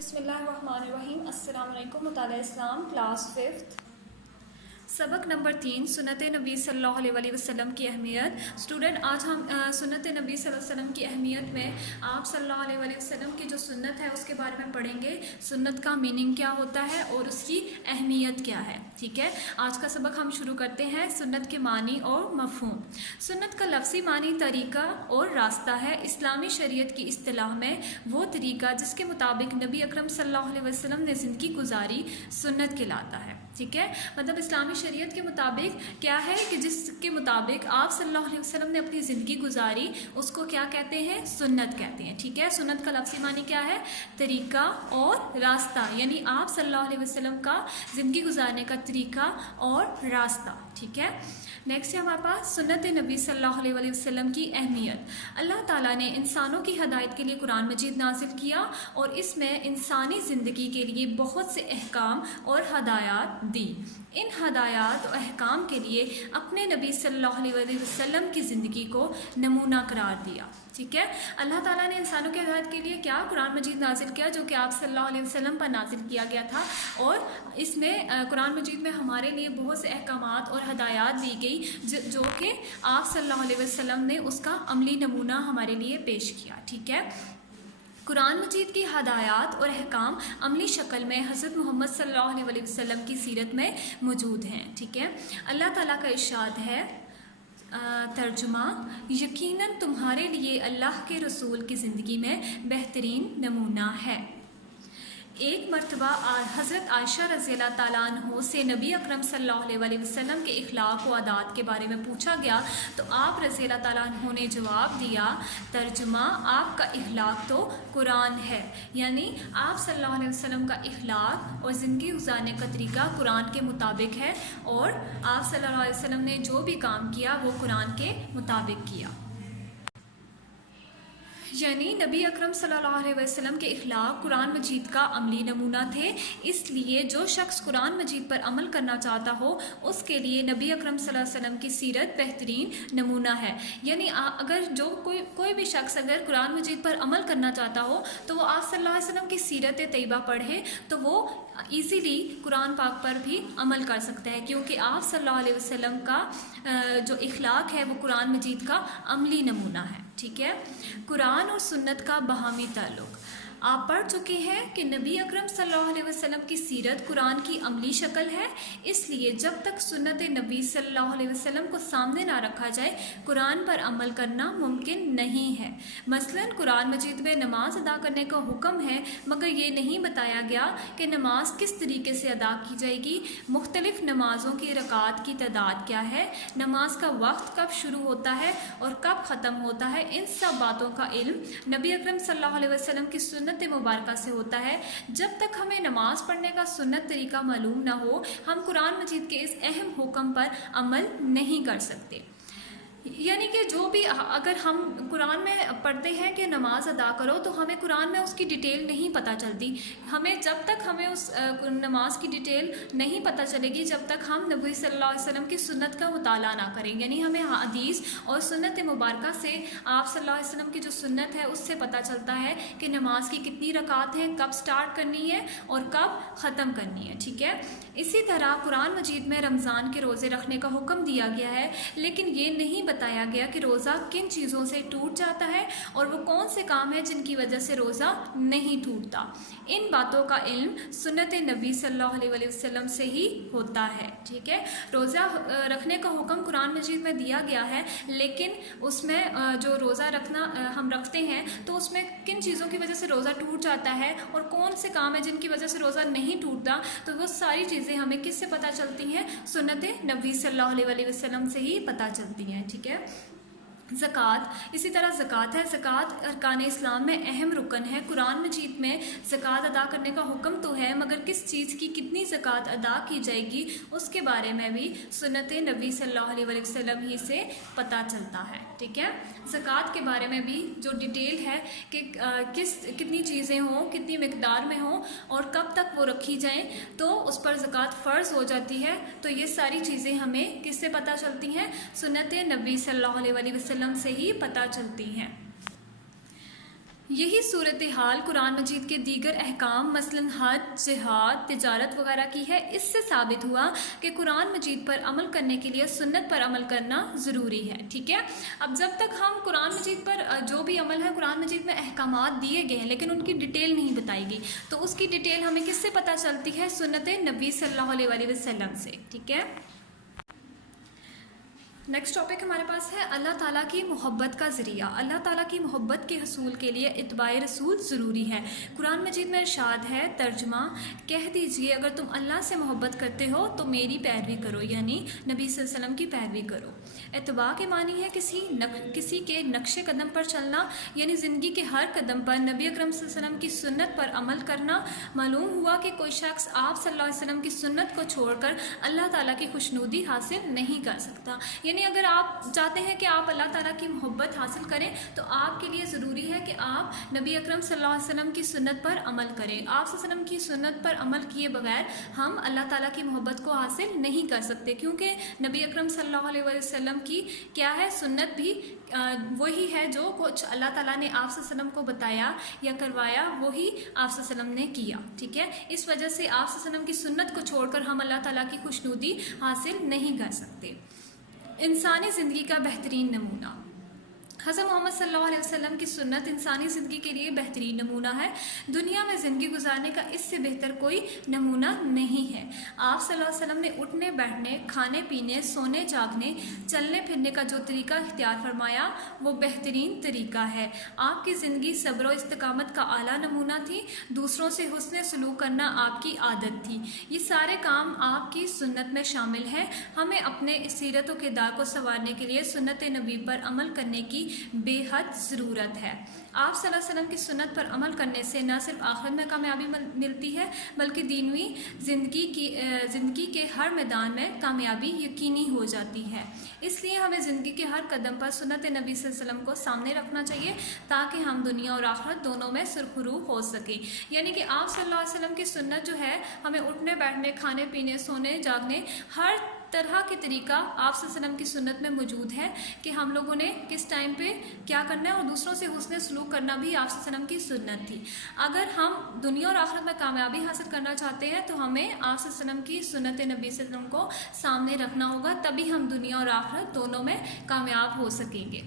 बिस्मिल्लाहिर्रहमानिर्रहीम। अस्सलाम वालेकुम। मुताला इस्लाम क्लास 5th सबक नंबर 3 सुन्नत नबी सल्लल्लाहु अलैहि वसल्लम की अहमियत। स्टूडेंट, आज हम सुन्नत नबी सल्लल्लाहु अलैहि वसल्लम की अहमियत में आप सल्लल्लाहु अलैहि वसल्लम की जो सुन्नत है उसके बारे में पढ़ेंगे। सुन्नत का मीनिंग क्या होता है और उसकी अहमियत क्या है। ठीक है, आज का सबक हम शुरू करते हैं। सुन्नत के मानी और मफ़हूम। सुन्नत का लफ्ज़ी मानी तरीका और रास्ता है। इस्लामी शरीयत की इस्तिलाह में वो तरीका जिसके मुताबिक नबी अकरम सल्लल्लाहु अलैहि वसल्लम ने ज़िंदगी गुजारी सुन्नत कहलाता है। ठीक है, मतलब इस्लामी शरीयत के मुताबिक क्या है कि जिसके मुताबिक आप सल्लल्लाहु अलैहि वसल्लम ने अपनी ज़िंदगी गुजारी उसको क्या कहते हैं? सुन्नत कहते हैं। ठीक है, सुन्नत का लफ्ज़ी मानी क्या है? तरीका और रास्ता, यानी आप सल्लल्लाहु अलैहि वसल्लम का ज़िंदगी गुजारने का तरीका और रास्ता। ठीक है, नेक्स्ट है हमारे पास सुन्नत नबी सल्लल्लाहु अलैहि वसल्लम की अहमियत। अल्लाह ताला ने इंसानों की हदायत के लिए कुरान मजीद नाजिल किया और इसमें इंसानी ज़िंदगी के लिए बहुत से अहकाम और हदायत दी। इन हदायत और अहकाम के लिए अपने नबी सल्लल्लाहु अलैहि वसल्लम की ज़िंदगी को नमूना करार दिया। ठीक है, अल्लाह ताला ने इंसानों की हदायत के लिए क्या कुरान मजीद नाजिल किया, जो कि आप सल्लल्लाहु अलैहि वसल्लम पर नाजिल किया गया था। और इसमें कुरान मजीद में हमारे लिए बहुत से अहकामात और हदायत दी गई जो कि आप सल्लल्लाहु अलैहि वसल्लम ने उसका अमली नमूना हमारे लिए पेश किया। ठीक है, कुरान मजीद की हदायत और अहकाम अमली शक्ल में हज़रत मोहम्मद सल्लल्लाहु अलैहि वसल्लम की सीरत में मौजूद हैं। ठीक है, अल्लाह ताला का इरशाद है, तर्जुमा, यकीनन तुम्हारे लिए अल्लाह के रसूल की ज़िंदगी में बेहतरीन नमूना है। एक मरतबा हज़रत आयशा रज़ियल्लाहु ताला अन्हा से नबी अकरम सल्लल्लाहु अलैहि वसल्लम के इखलाक व आदात के बारे में पूछा गया तो आप रज़ियल्लाहु ताला अन्हा ने जवाब दिया, तर्जुमा, आपका इखलाक तो कुरान है, यानी आप सल्लल्लाहु अलैहि वसल्लम का इखलाक और ज़िंदगी गुजारने का तरीका कुरान के मुताबिक है और आप सल्लल्लाहु अलैहि वसल्लम ने जो भी काम किया वो कुरान के मुताबिक किया। यानी नबी अकरम सल्लल्लाहु अलैहि वसल्लम के इखलाक कुरान मजीद का अमली नमूना थे। इसलिए जो शख्स कुरान मजीद पर अमल करना चाहता हो उसके लिए नबी अकरम सल्लल्लाहु अलैहि वसल्लम की सीरत बेहतरीन नमूना है। यानी अगर जो कोई भी शख्स अगर कुरान मजीद पर अमल करना चाहता हो तो वो आप सल्लल्लाहु अलैहि वसल्लम की सीरत तैयबा पढ़े तो वो ईज़िली कुरान पाक पर भी अमल कर सकता है, क्योंकि आप सल्लल्लाहु अलैहि वसल्लम का जो इखलाक है वो कुरान मजीद का अमली नमूना है। ठीक है, कुरान और सुन्नत का बाहमी ताल्लुक़। आप पढ़ चुके हैं कि नबी अकरम सल्लल्लाहु अलैहि वसल्लम की सीरत कुरान की अमली शक्ल है, इसलिए जब तक सुन्नत नबी सल्लल्लाहु अलैहि वसल्लम को सामने ना रखा जाए कुरान पर अमल करना मुमकिन नहीं है। मसलन कुरान मजीद में नमाज अदा करने का हुक्म है, मगर ये नहीं बताया गया कि नमाज किस तरीके से अदा की जाएगी, मुख्तलिफ़ नमाज़ों की रकात की तादाद क्या है, नमाज का वक्त कब शुरू होता है और कब ख़त्म होता है, इन सब बातों का इल्म नबी अकरम सल्लल्लाहु अलैहि वसल्लम की सुन्नत मुबारका से होता है। जब तक हमें नमाज पढ़ने का सुन्नत तरीका मालूम ना हो हम कुरान मजीद के इस अहम हुक्म पर अमल नहीं कर सकते। यानी कि जो भी अगर हम कुरान में पढ़ते हैं कि नमाज अदा करो तो हमें कुरान में उसकी डिटेल नहीं पता चलती। हमें जब तक हमें उस नमाज की डिटेल नहीं पता चलेगी जब तक हम नबी सल्लल्लाहु अलैहि वसल्लम की सुन्नत का मुताला ना करें। यानी हमें हदीस और सुन्नत मुबारका से आप सल्लल्लाहु अलैहि वसल्लम की जो सुन्नत है उससे पता चलता है कि नमाज की कितनी रकात हैं, कब स्टार्ट करनी है और कब ख़त्म करनी है। ठीक है, इसी तरह कुरान मजीद में रमज़ान के रोज़े रखने का हुक्म दिया गया है, लेकिन ये नहीं बताया गया कि रोज़ा किन चीज़ों से टूट जाता है और वो कौन से काम हैं जिनकी वजह से रोज़ा नहीं टूटता। इन बातों का इल्म सुन्नत नबी सल्लल्लाहु अलैहि वसल्लम से ही होता है। ठीक है, रोज़ा रखने का हुक्म कुरान मजीद में दिया गया है, लेकिन उसमें जो रोज़ा रखना हम रखते हैं तो उसमें किन चीज़ों की वजह से रोज़ा टूट जाता है और कौन से काम है जिनकी वजह से रोज़ा नहीं टूटता, तो वो सारी चीज़ें हमें किससे पता चलती हैं? सुन्नत नबी सल्लल्लाहु अलैहि वसल्लम से ही पता चलती हैं। ठीक है, ज़कात, इसी तरह ज़कात है। ज़कात अरकान इस्लाम में अहम रुकन है। कुरान मजीद में ज़कात अदा करने का हुक्म तो है, मगर किस चीज़ की कितनी ज़कात अदा की जाएगी उसके बारे में भी सुन्नत नबी सल्लल्लाहु अलैहि वसल्लम ही से पता चलता है। ठीक है, ज़कात के बारे में भी जो डिटेल है कि कितनी चीज़ें हों, कितनी मिकदार में हों और कब तक वो रखी जाएं तो उस पर ज़कात फ़र्ज़ हो जाती है। तो ये सारी चीज़ें हमें किससे पता चलती हैं? सुन्नत नबी सल्लल्लाहु अलैहि वसल्लम से ही पता चलती हैं। यही सूरत हाल कुरान मजीद के दीगर अहकाम मसलन हज, जिहाद, तिजारत वगैरह की है। इससे साबित हुआ कि कुरान मजीद पर अमल करने के लिए सुन्नत पर अमल करना ज़रूरी है। ठीक है, अब जब तक हम कुरान मजीद पर जो भी अमल है, कुरान मजीद में अहकामात दिए गए हैं लेकिन उनकी डिटेल नहीं बताई गई, तो उसकी डिटेल हमें किससे पता चलती है? सुन्नत नबी सल्लल्लाहु अलैहि वसल्लम से। ठीक है, नेक्स्ट टॉपिक हमारे पास है अल्लाह ताला की मोहब्बत का ज़रिया। अल्लाह ताला की मोहब्बत के हसूल के लिए इत्बाए रसूल ज़रूरी है। कुरान मजीद में इरशाद है, तर्जुमा, कह दीजिए अगर तुम अल्लाह से मोहब्बत करते हो तो मेरी पैरवी करो, यानी नबी सल्लल्लाहु अलैहि वसल्लम की पैरवी करो। इत्बा के मानी है किसी के नक्शे कदम पर चलना, यानी ज़िंदगी के हर कदम पर नबी अकरम सल्लल्लाहु अलैहि वसल्लम की सुन्नत पर अमल करना। मालूम हुआ कि कोई शख्स आप सल्लल्लाहु अलैहि वसल्लम की सुन्नत को छोड़कर अल्लाह ताला की खुशनुदी हासिल नहीं कर सकता। यानी अगर आप चाहते हैं कि आप अल्लाह ताला की मोहब्बत हासिल करें तो आपके लिए ज़रूरी है कि आप नबी अकरम सल्लल्लाहु अलैहि वसल्लम की सुन्नत पर अमल करें। आप सल्लल्लाहु अलैहि वसल्लम की सुन्नत पर अमल किए बगैर हम अल्लाह ताला की मोहब्बत को हासिल नहीं कर सकते, क्योंकि नबी अकरम सल्लल्लाहु अलैहि वसल्लम की क्या है? सुन्नत भी वही है जो कुछ अल्लाह ताला ने आप सल्लल्लाहु अलैहि वसल्लम को बताया या करवाया, वही आप सल्लल्लाहु अलैहि वसल्लम ने किया। ठीक है, इस वजह से आप सल्लल्लाहु अलैहि वसल्लम की सुन्नत को छोड़कर हम अल्लाह ताला की खुशनुदी हासिल नहीं कर सकते। इंसानी ज़िंदगी का बेहतरीन नमूना। हज़रत मोहम्मद सल्लल्लाहु अलैहि वसल्लम की सुन्नत इंसानी ज़िंदगी के लिए बेहतरीन नमूना है। दुनिया में ज़िंदगी गुजारने का इससे बेहतर कोई नमूना नहीं है। आप सल्लल्लाहु अलैहि वसल्लम ने उठने बैठने, खाने पीने, सोने जागने, चलने फिरने का जो तरीका इख्तियार फरमाया वो बेहतरीन तरीका है। आपकी ज़िंदगी सब्र और इस्तिकामत का आला नमूना थी। दूसरों से हुस्न सलूक करना आपकी आदत थी। ये सारे काम आपकी सुन्नत में शामिल हैं। हमें अपने सीरत व किरदार को संवारने के लिए सुन्नत नबी पर अमल करने की बेहद ज़रूरत है। आप सल्लल्लाहु अलैहि वसल्लम की सुन्नत पर अमल करने से न सिर्फ आखिरत में कामयाबी मिलती है बल्कि दीनवी ज़िंदगी के हर मैदान में कामयाबी यकीनी हो जाती है। इसलिए हमें ज़िंदगी के हर कदम पर सुन्नत नबी सल्लल्लाहु अलैहि वसल्लम को सामने रखना चाहिए ताकि हम दुनिया और आखिरत दोनों में सुरखरू हो सके। यानी कि आप सल्लल्लाहु अलैहि वसल्लम की सुन्नत जो है हमें उठने बैठने, खाने पीने, सोने जागने, हर तरह के तरीका आप सल्लल्लाहु अलैहि वसल्लम की सुन्नत में मौजूद है कि हम लोगों ने किस टाइम पे क्या करना है, और दूसरों से हुस्न सलूक करना भी आप सल्लल्लाहु अलैहि वसल्लम की सुन्नत थी। अगर हम दुनिया और आखिरत में कामयाबी हासिल करना चाहते हैं तो हमें आप सल्लल्लाहु अलैहि वसल्लम की सुन्नत नबी सल्लल्लाहु अलैहि वसल्लम को सामने रखना होगा, तभी हम दुनिया और आखिरत दोनों में कामयाब हो सकेंगे।